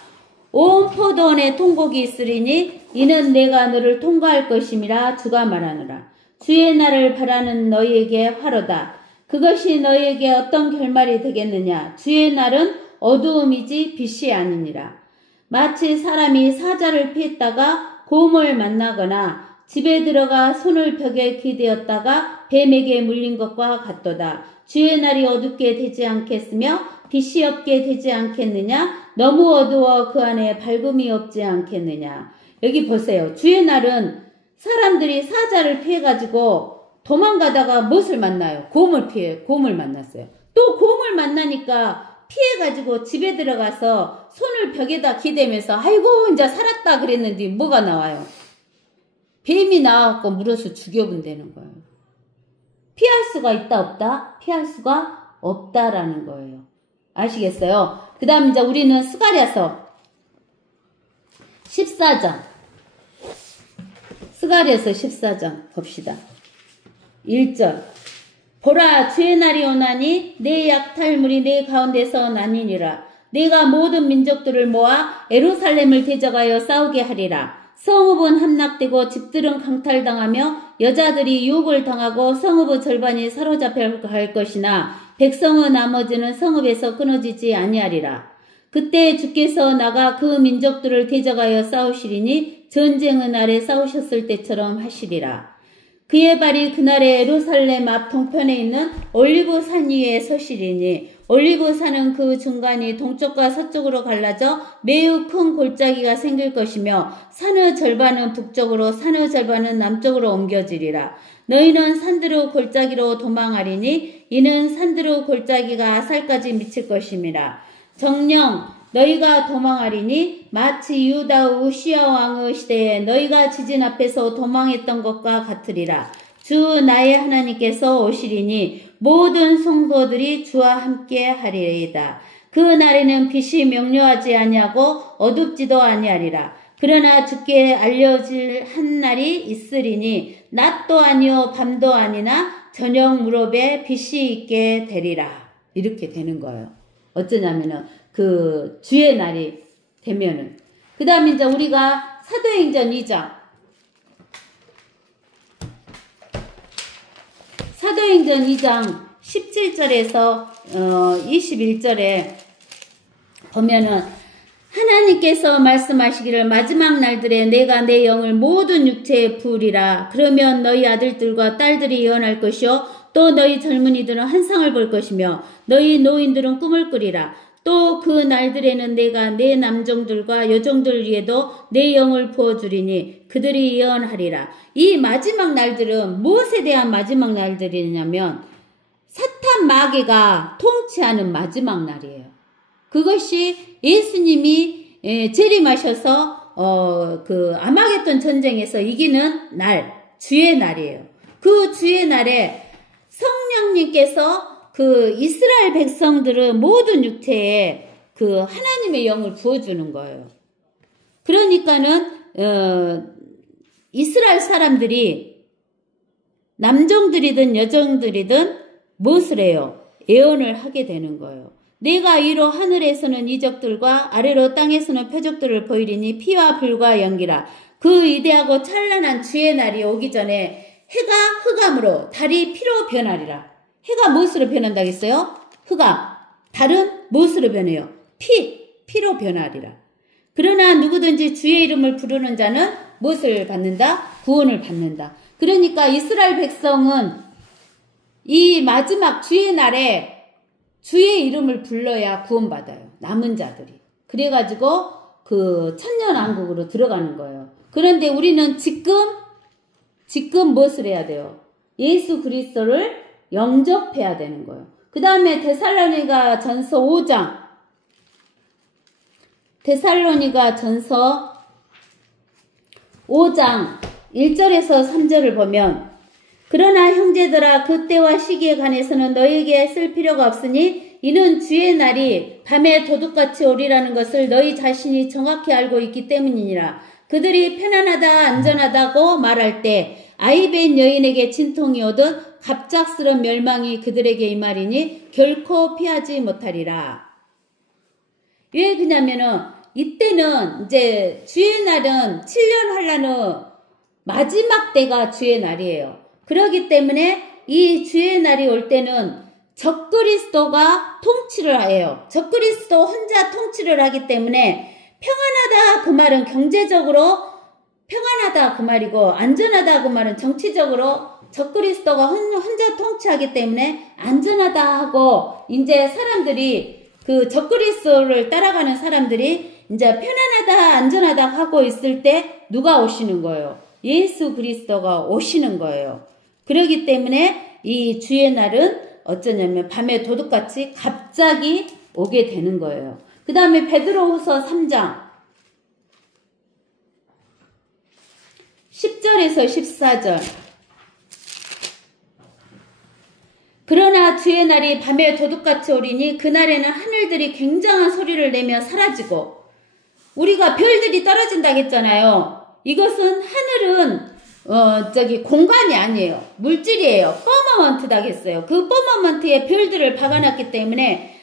온 포도원에 통곡이 있으리니 이는 내가 너를 통과할 것임이라 주가 말하노라. 주의 날을 바라는 너희에게 화로다. 그것이 너희에게 어떤 결말이 되겠느냐. 주의 날은 어두움이지 빛이 아니니라. 마치 사람이 사자를 피했다가 곰을 만나거나 집에 들어가 손을 벽에 기대었다가 뱀에게 물린 것과 같도다. 주의 날이 어둡게 되지 않겠으며 빛이 없게 되지 않겠느냐. 너무 어두워 그 안에 밝음이 없지 않겠느냐. 여기 보세요. 주의 날은 사람들이 사자를 피해가지고 도망가다가 무엇을 만나요? 곰을 만났어요. 또 곰을 만나니까 피해가지고 집에 들어가서 손을 벽에다 기대면서 아이고 이제 살았다 그랬는데 뭐가 나와요? 뱀이 나와갖고 물어서 죽여본다는 거예요. 피할 수가 있다 없다? 피할 수가 없다라는 거예요. 아시겠어요? 그 다음 이제 우리는 스가랴서 14장. 스가랴서 14장 봅시다. 1절. 보라 주의 날이 오나니 내 약탈물이 내 가운데서 나뉘니라. 내가 모든 민족들을 모아 예루살렘을 대적하여 싸우게 하리라. 성읍은 함락되고 집들은 강탈당하며 여자들이 유혹을 당하고 성읍의 절반이 사로잡혀 갈 것이나 백성의 나머지는 성읍에서 끊어지지 아니하리라. 그때 주께서 나가 그 민족들을 대적하여 싸우시리니 전쟁의 날에 싸우셨을 때처럼 하시리라. 그의 발이 그날에 예루살렘 앞 동편에 있는 올리브산 위에 서시리니 올리브산은 그 중간이 동쪽과 서쪽으로 갈라져 매우 큰 골짜기가 생길 것이며 산의 절반은 북쪽으로 산의 절반은 남쪽으로 옮겨지리라. 너희는 산드루 골짜기로 도망하리니 이는 산드루 골짜기가 아살까지 미칠 것임이라. 정녕 너희가 도망하리니 마치 유다 우시야 왕의 시대에 너희가 지진 앞에서 도망했던 것과 같으리라. 주 나의 하나님께서 오시리니 모든 성도들이 주와 함께 하리이다. 그 날에는 빛이 명료하지 아니하고 어둡지도 아니하리라. 그러나 주께 알려질 한 날이 있으리니 낮도 아니요 밤도 아니나 저녁 무렵에 빛이 있게 되리라. 이렇게 되는 거예요. 어쩌냐면은 그 주의 날이 되면은 그 다음에 이제 우리가 사도행전 2장 사도행전 2장 17절에서 21절에 보면은 하나님께서 말씀하시기를 마지막 날들에 내가 내 영을 모든 육체에 부으리라. 그러면 너희 아들들과 딸들이 예언할 것이요 또 너희 젊은이들은 환상을 볼 것이며 너희 노인들은 꿈을 꾸리라. 또 그 날들에는 내가 내 남종들과 여종들 위에도 내 영을 부어주리니 그들이 예언하리라. 이 마지막 날들은 무엇에 대한 마지막 날들이냐면 사탄 마귀가 통치하는 마지막 날이에요. 그것이 예수님이 재림하셔서 그 아마겟돈 전쟁에서 이기는 날, 주의 날이에요. 그 주의 날에 성령님께서 그 이스라엘 백성들은 모든 육체에 그 하나님의 영을 부어주는 거예요. 그러니까는 이스라엘 사람들이 남종들이든 여종들이든 무엇을 해요? 예언을 하게 되는 거예요. 내가 위로 하늘에서는 이적들과 아래로 땅에서는 표적들을 보이리니 피와 불과 연기라. 그 위대하고 찬란한 주의 날이 오기 전에 해가 흑암으로 달이 피로 변하리라. 해가 무엇으로 변한다고 했어요? 흑암. 달은 무엇으로 변해요? 피로 변하리라. 그러나 누구든지 주의 이름을 부르는 자는 무엇을 받는다? 구원을 받는다. 그러니까 이스라엘 백성은 이 마지막 주의 날에 주의 이름을 불러야 구원받아요. 남은 자들이. 그래가지고 그 천년왕국으로 들어가는 거예요. 그런데 우리는 지금 무엇을 해야 돼요? 예수 그리스도를 영접해야 되는 거예요. 그 다음에 데살로니가 전서 5장. 데살로니가 전서 5장 1절에서 3절을 보면 그러나 형제들아 그 때와 시기에 관해서는 너희에게 쓸 필요가 없으니 이는 주의 날이 밤에 도둑같이 오리라는 것을 너희 자신이 정확히 알고 있기 때문이니라. 그들이 편안하다 안전하다고 말할 때 아이벤 여인에게 진통이 오듯 갑작스런 멸망이 그들에게 임하리니 결코 피하지 못하리라. 왜 그러냐면은 이때는 이제 주의 날은 7년 환란의 마지막 때가 주의 날이에요. 그렇기 때문에 이 주의 날이 올 때는 적그리스도가 통치를 해요. 적그리스도 혼자 통치를 하기 때문에 평안하다 그 말은 경제적으로 평안하다 그 말이고 안전하다 그 말은 정치적으로 적그리스도가 혼자 통치하기 때문에 안전하다 하고 이제 사람들이 그 적그리스도를 따라가는 사람들이 이제 편안하다 안전하다 하고 있을 때 누가 오시는 거예요? 예수 그리스도가 오시는 거예요. 그렇기 때문에 이 주의 날은 어쩌냐면 밤에 도둑같이 갑자기 오게 되는 거예요. 그 다음에 베드로후서 3장 10절에서 14절. 그러나 주의 날이 밤에 도둑같이 오리니 그날에는 하늘들이 굉장한 소리를 내며 사라지고 우리가 별들이 떨어진다고 했잖아요. 이것은 하늘은 공간이 아니에요. 물질이에요. 퍼머먼트다고 했어요. 그 퍼머먼트에 별들을 박아놨기 때문에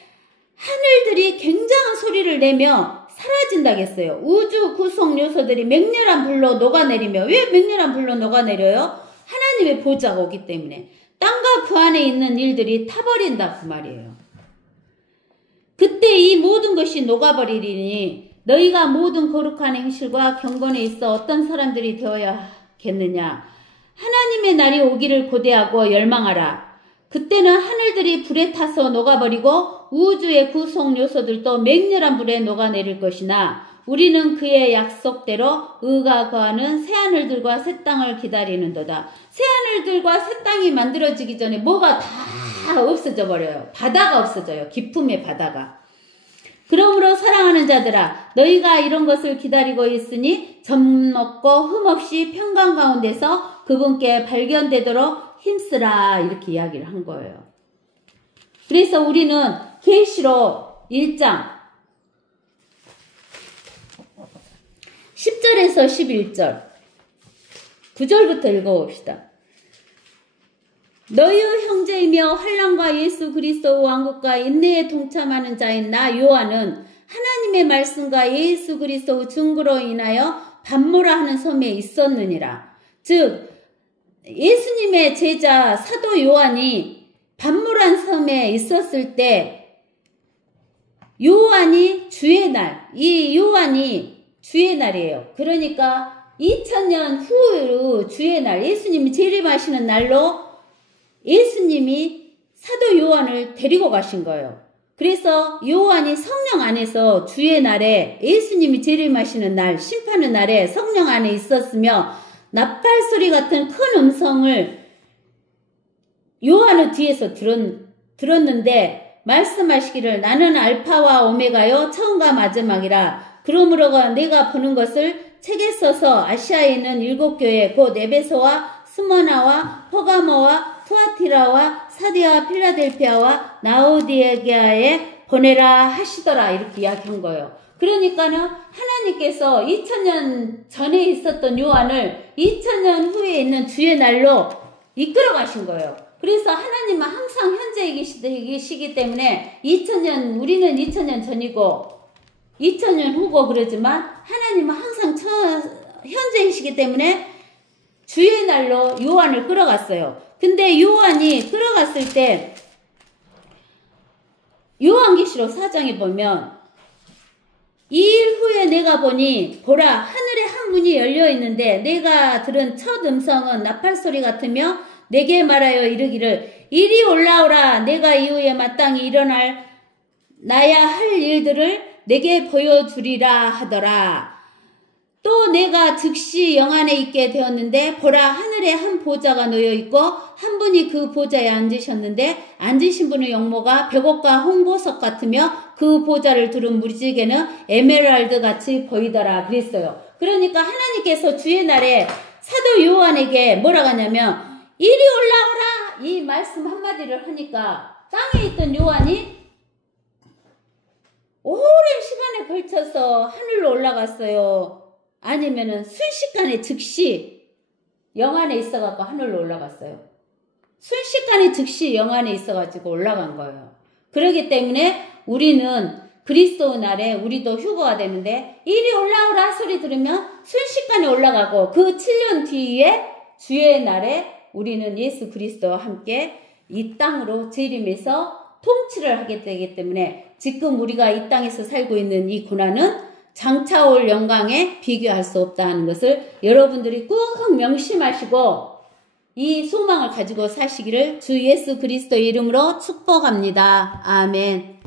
하늘들이 굉장한 소리를 내며 사라진다고 했어요. 우주 구성 요소들이 맹렬한 불로 녹아내리며 왜 맹렬한 불로 녹아내려요? 하나님의 보좌가 오기 때문에 땅과 그 안에 있는 일들이 타버린다 그 말이에요. 그때 이 모든 것이 녹아버리리니 너희가 모든 거룩한 행실과 경건에 있어 어떤 사람들이 되어야겠느냐. 하나님의 날이 오기를 고대하고 열망하라. 그때는 하늘들이 불에 타서 녹아버리고 우주의 구성 요소들도 맹렬한 불에 녹아내릴 것이나 우리는 그의 약속대로 의가 거하는 새하늘들과 새 땅을 기다리는도다. 새하늘들과 새 땅이 만들어지기 전에 뭐가 다 없어져 버려요. 바다가 없어져요. 기품의 바다가. 그러므로 사랑하는 자들아 너희가 이런 것을 기다리고 있으니 젖먹고 흠없이 평강 가운데서 그분께 발견되도록 힘쓰라 이렇게 이야기를 한 거예요. 그래서 우리는 계시록 1장 10절에서 11절 9절부터 읽어봅시다. 너희의 형제이며 환난과 예수 그리스도 왕국과 인내에 동참하는 자인 나 요한은 하나님의 말씀과 예수 그리스도 증거로 인하여 반모라 하는 섬에 있었느니라. 즉 예수님의 제자 사도 요한이 반모란 섬에 있었을 때 요한이 주의 날, 이 요한이 주의 날이에요. 그러니까 2000년 후 주의 날, 예수님이 재림하시는 날로 예수님이 사도 요한을 데리고 가신 거예요. 그래서 요한이 성령 안에서 주의 날에 예수님이 재림하시는 날, 심판의 날에 성령 안에 있었으며 나팔 소리 같은 큰 음성을 요한의 뒤에서 들었는데 말씀하시기를 나는 알파와 오메가요 처음과 마지막이라. 그러므로 내가 보는 것을 책에 써서 아시아에 있는 7교회 곧 에베소와 스모나와 퍼가모와 투아티라와 사디와 필라델피아와 라오디게아에 보내라 하시더라. 이렇게 이야기한 거예요. 그러니까는 하나님께서 2000년 전에 있었던 요한을 2000년 후에 있는 주의 날로 이끌어 가신 거예요. 그래서 하나님은 항상 현재 계시기 때문에 2000년, 우리는 2000년 전이고 2000년 후고 그러지만 하나님은 항상 현재이시기 때문에 주의 날로 요한을 끌어갔어요. 근데 요한이 끌어갔을 때 요한계시록 4장에 보면 2일 후에 내가 보니 보라 하늘에 한 문이 열려 있는데 내가 들은 첫 음성은 나팔 소리 같으며 내게 말하여 이르기를 이리 올라오라. 내가 이후에 마땅히 일어날 나야 할 일들을 내게 보여주리라 하더라. 또 내가 즉시 영안에 있게 되었는데 보라 하늘에 한 보좌가 놓여 있고 한 분이 그 보좌에 앉으셨는데 앉으신 분의 용모가 벽옥과 홍보석 같으며 그 보좌를 두른 무지개는 에메랄드 같이 보이더라 그랬어요. 그러니까 하나님께서 주의 날에 사도 요한에게 뭐라고 하냐면 이리 올라오라 이 말씀 한마디를 하니까 땅에 있던 요한이 오랜 시간에 걸쳐서 하늘로 올라갔어요. 아니면은 순식간에 즉시 영안에 있어갖고 하늘로 올라갔어요. 순식간에 즉시 영안에 있어가지고 올라간 거예요. 그렇기 때문에 우리는 그리스도 날에 우리도 휴거가 되는데 이리 올라오라 소리 들으면 순식간에 올라가고 그 7년 뒤에 주의 날에 우리는 예수 그리스도와 함께 이 땅으로 재림해서 통치를 하게 되기 때문에 지금 우리가 이 땅에서 살고 있는 이 고난은 장차 올 영광에 비교할 수 없다는 것을 여러분들이 꼭 명심하시고 이 소망을 가지고 사시기를 주 예수 그리스도의 이름으로 축복합니다. 아멘.